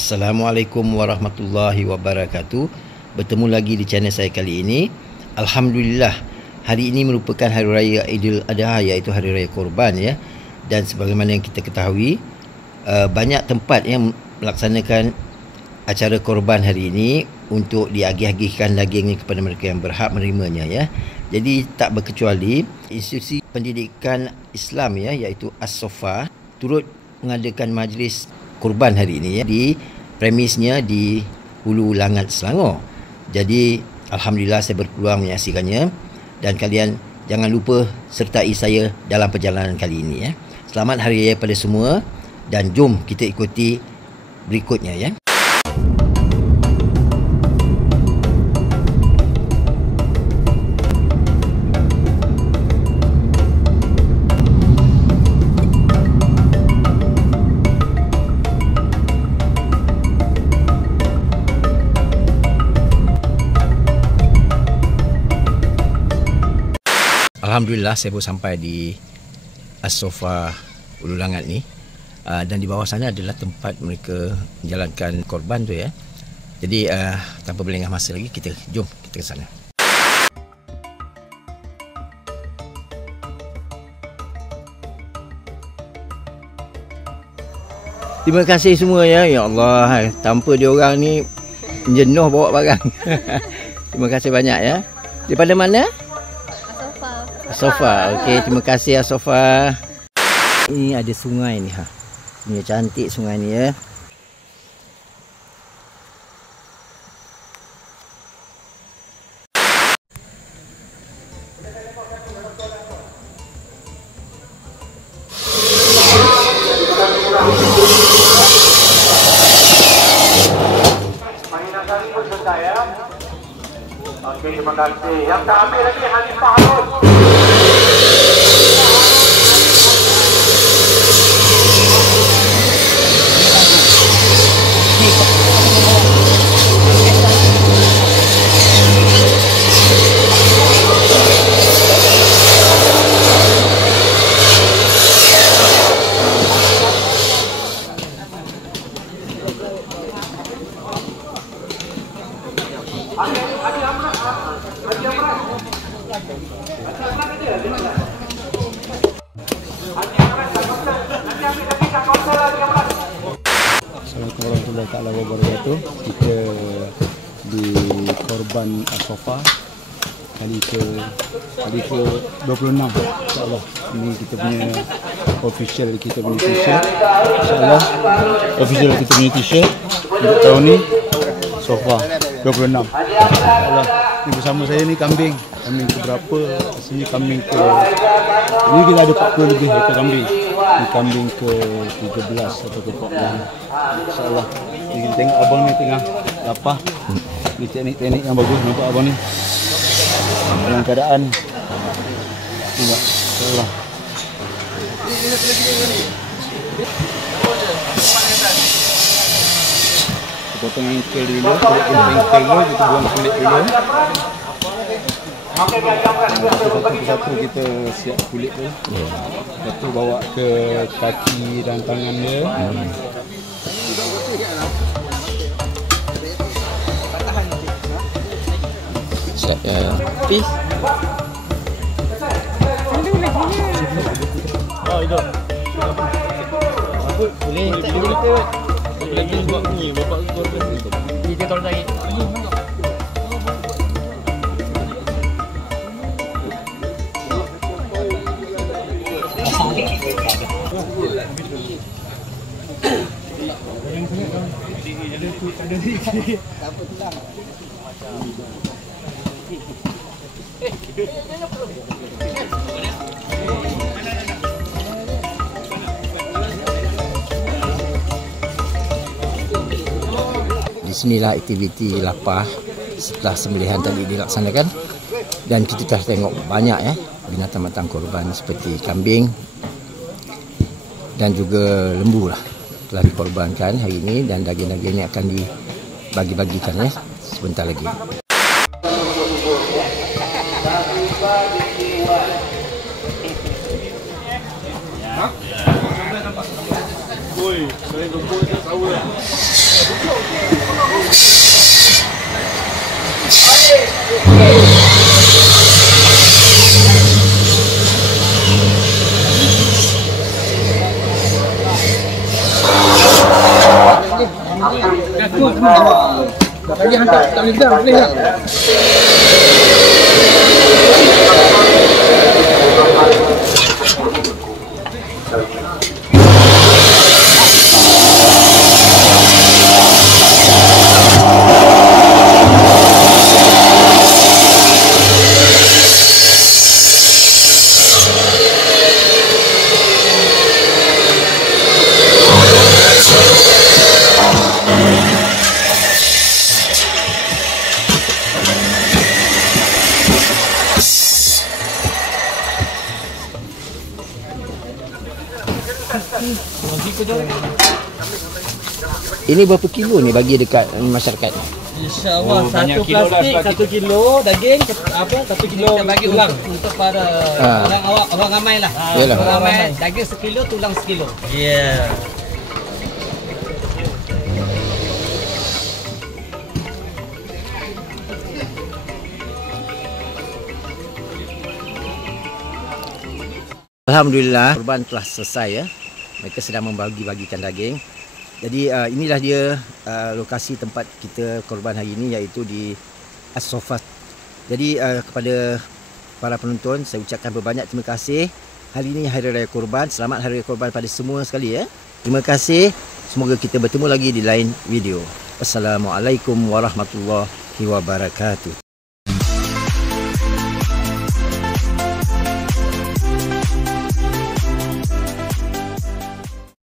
Assalamualaikum warahmatullahi wabarakatuh. Bertemu lagi di channel saya kali ini. Alhamdulillah, hari ini merupakan hari raya Idul Adha, iaitu hari raya korban ya. Dan sebagaimana yang kita ketahui, banyak tempat yang melaksanakan acara korban hari ini untuk diagih-agihkan dagingnya kepada mereka yang berhak menerimanya ya. Jadi tak berkecuali institusi pendidikan Islam ya, iaitu As-Sofa turut mengadakan majlis korban hari ini ya, di premisnya di Hulu Langat, Selangor. Jadi alhamdulillah saya berpeluang menyaksikannya, dan kalian jangan lupa sertai saya dalam perjalanan kali ini ya. Selamat Hari Raya pada semua, dan jom kita ikuti berikutnya ya. Alhamdulillah saya baru sampai di As-Sofa Hulu Langat ni, dan di bawah sana adalah tempat mereka menjalankan korban tu ya. Jadi tanpa berlengah masa lagi, jom kita ke sana. Terima kasih semua ya. Ya Allah, tanpa diorang ni jenuh bawa barang. Terima kasih banyak ya. Daripada mana? Sofa. Okey, terima kasih ya Sofa. Ini ada sungai ni ha. Ini cantik sungai ni ya. Okey, terima kasih. Yang tak ambil lagi Hanifah Harun. Assalamualaikum warahmatullahi wabarakatuh. Kita di korban As-Sofa kali ke 26 insya-Allah. Ini kita punya official t-shirt. Insya-Allah official kita punya t-shirt untuk tahun ni Sofa 26. Insya-Allah. Ini bersama saya ni kambing ke berapa? Sini kambing ke, ini kita ada 40 lebih ekor kambing. Ini kambing ke 13 atau ke 14. InsyaAllah. Jadi kita tengok abang ni tengah lapar. Ini teknik yang bagus nampak abang ni. Dalam keadaan tengok. InsyaAllah. Kita potong ankle dulu. Kita buang kulit dulu. Satu-satu kita siap kulit tu. Lepas tu bawa ke kaki dan tangan dia. Siap peace. Oh itu. Boleh Lagi buat ni bapak keluarga tu. kita tolong lagi. Di sinilah aktiviti lapar setelah sembelihan tadi dilaksanakan, dan kita telah tengok banyak ya binatang-binatang korban seperti kambing dan juga lembu lah telah dikorbankan hari ini, dan daging-dagingnya akan dibagi-bagikan ya sebentar lagi. Oi, saya kumpul dia tahu lah. Tak boleh gedang, boleh tak? Ini berapa kilo ni bagi dekat masyarakat? InsyaAllah satu plastik, 1 kilo daging, apa 1 kilo kita bagi orang untuk para orang ramai lah. Yalah. Orang ramai daging 1 kilo, tulang 1 kilo. Yeah. Alhamdulillah, korban telah selesai ya. Mereka sedang membagi-bagikan daging. Jadi inilah dia lokasi tempat kita korban hari ini, iaitu di As-Sofa. Jadi kepada para penonton, saya ucapkan berbanyak terima kasih. Hari ini Hari Raya Korban. Selamat Hari Raya Korban pada semua sekali ya. Terima kasih. Semoga kita bertemu lagi di lain video. Wassalamualaikum warahmatullahi wabarakatuh.